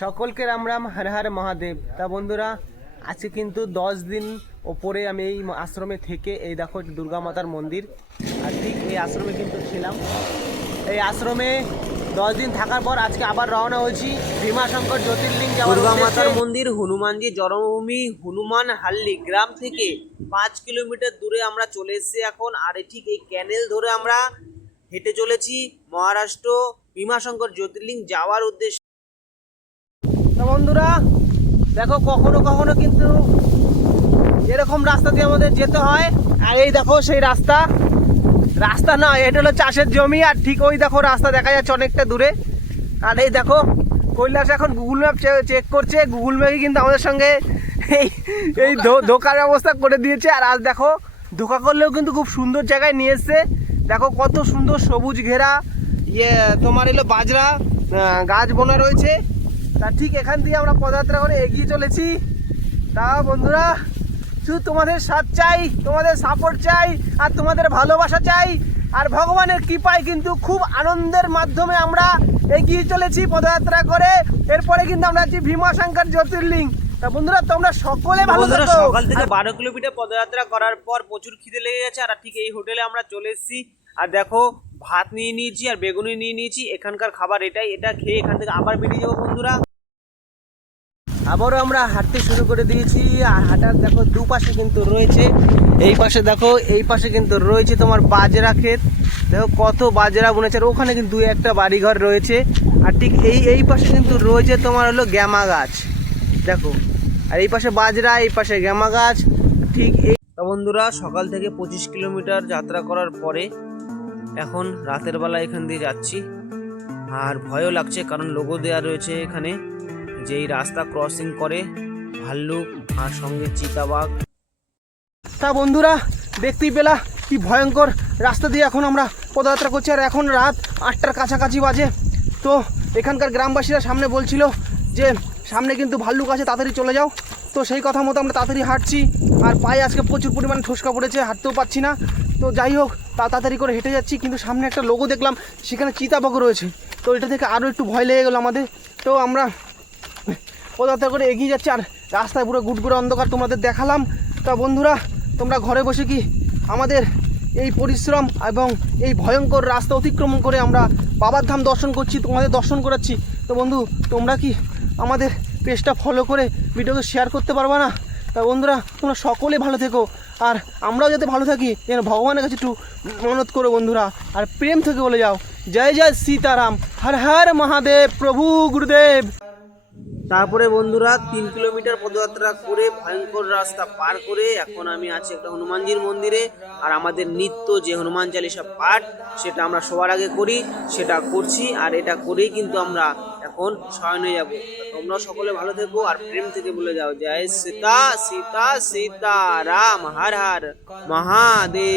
সকলকে রাম রাম হর হর মহাদেব। তা বন্ধুরা আজকে কিন্তু দশ দিন ওপরে আমি এই আশ্রমে থেকে এই দেখো দুর্গা মাতার মন্দির। আর ঠিক এই আশ্রমে কিন্তু ছিলাম। এই আশ্রমে দশ দিন থাকার পর আজকে আবার রওনা হয়েছি ভীমাশঙ্কর জ্যোতির্লিঙ্গ দুর্গা মাতার মন্দির হনুমানজি জন্মভূমি হনুমান হাল্লি গ্রাম থেকে পাঁচ কিলোমিটার দূরে আমরা চলে এসেছি এখন। আর এই ঠিক এই ক্যানেল ধরে আমরা হেঁটে চলেছি মহারাষ্ট্র ভীমাশঙ্কর জ্যোতির্লিঙ্গ যাওয়ার উদ্দেশ্যে। তো বন্ধুরা দেখো কখনো কখনো কিন্তু এরকম রাস্তা দিয়ে আমাদের যেতে হয়। আর এই দেখো সেই রাস্তা। রাস্তা না এটা হলো চাষের জমি আর ঠিক ওই দেখো রাস্তা দেখা যাচ্ছে অনেকটা দূরে। আর এই দেখো কৈলাস এখন গুগল ম্যাপ চেক করছে। গুগল ম্যাপই কিন্তু আমাদের সঙ্গে এই এই ধোকার ব্যবস্থা করে দিয়েছে। আর আজ দেখো ধোকা করলেও কিন্তু খুব সুন্দর জায়গায় নিয়ে এসছে। দেখো কত সুন্দর সবুজ ঘেরা। ইয়ে তোমার এলো বাজরা গাছ বোনা রয়েছে। তা ঠিক এখান দিয়ে আমরা পদযাত্রা করে এগিয়ে চলেছি। তা বন্ধুরা শুধু তোমাদের সাথ চাই তোমাদের সাপোর্ট চাই আর তোমাদের ভালোবাসা চাই আর ভগবানের কৃপায় কিন্তু খুব আনন্দের মাধ্যমে আমরা এগিয়ে চলেছি পদযাত্রা করে। এরপরে কিন্তু আমরা আছি ভীমাশঙ্কর জ্যোতির্লিঙ্গ তা বন্ধুরা তোমরা সকলে ভালো বন্ধুরা সকাল থেকে বারো কিলোমিটার পদযাত্রা করার পর প্রচুর খিদে লেগে গেছে আর ঠিক এই হোটেলে আমরা চলে এসেছি। আর দেখো ভাত নিয়ে নিয়েছি আর বেগুনি নিয়ে নিয়েছি। এখানকার খাবার এটাই এটা খেয়ে এখান থেকে আবার বেরিয়ে যাব বন্ধুরা। আবারও আমরা হাঁটতে শুরু করে দিয়েছি। আর হাঁটার দেখো দুপাশে কিন্তু রয়েছে। এই পাশে দেখো, এই পাশে কিন্তু রয়েছে তোমার বাজরা ক্ষেত। দেখো কত বাজরা বুনেছে। আর ওখানে কিন্তু দুই একটা বাড়িঘর রয়েছে। আর ঠিক এই এই পাশে কিন্তু রয়েছে তোমার হলো গ্যামা গাছ। দেখো, আর এই পাশে বাজরা, এই পাশে গ্যামা গাছ। ঠিক এই বন্ধুরা, সকাল থেকে পঁচিশ কিলোমিটার যাত্রা করার পরে এখন রাতের বেলা এখান দিয়ে যাচ্ছি। আর ভয়ও লাগছে, কারণ লোগো দেওয়া রয়েছে এখানে। যে এই রাস্তা ক্রসিং করে, ভাল্লুক আর সঙ্গে চিতাবাঘ। তা বন্ধুরা, দেখতেই পেলা কি ভয়ঙ্কর রাস্তা দিয়ে এখন আমরা পদযাত্রা করছি। আর এখন রাত আটটার কাছাকাছি বাজে। তো এখানকার গ্রামবাসীরা সামনে বলছিল যে, সামনে কিন্তু ভাল্লুক আছে, তাড়াতাড়ি চলে যাও। তো সেই কথা মতো আমরা তাড়াতাড়ি হাঁটছি। আর পায়ে আজকে প্রচুর পরিমাণে ঠোসকা পড়েছে, হাঁটতেও পাচ্ছি না। তো যাই হোক, তা তাড়াতাড়ি করে হেঁটে যাচ্ছি। কিন্তু সামনে একটা লোগো দেখলাম, সেখানে চিতাবাঘ রয়েছে। তো এটা থেকে আরও একটু ভয় লেগে গেলো আমাদের। তো আমরা পদযাত্রা করে এগিয়ে যাচ্ছে আর রাস্তায় পুরো গুটগুড়ে অন্ধকার তোমাদের দেখালাম। তা বন্ধুরা, তোমরা ঘরে বসে কি আমাদের এই পরিশ্রম এবং এই ভয়ঙ্কর রাস্তা অতিক্রমণ করে আমরা বাবার ধাম দর্শন করছি, তোমাদের দর্শন করাচ্ছি। তো বন্ধু, তোমরা কি আমাদের পেজটা ফলো করে ভিডিওকে শেয়ার করতে পারবা না? তা বন্ধুরা, তোমরা সকলে ভালো থেকো। আর আমরাও যাতে ভালো থাকি, যেন ভগবানের কাছে একটু মনত করো বন্ধুরা। আর প্রেম থেকে বলে যাও। জয় জয় সীতারাম। হর হর মহাদেব, প্রভু গুরুদেব। তারপরে বন্ধুরা তিন কিলোমিটার পদযাত্রা করে ভয়ঙ্কর রাস্তা পার করে এখন আমি আছি একটা হনুমানজির মন্দিরে। আর আমাদের নিত্য যে হনুমান চালিসা পাঠ, সেটা আমরা সবার আগে করি, সেটা করছি, আর এটা করেই কিন্তু আমরা এখন শয়নে যাব। তোমরা সকলে ভালো থেকো, আর প্রেম থেকে বলে যাও। জয় সীতা সীতা সীতা রাম হর হর, মহাদেব।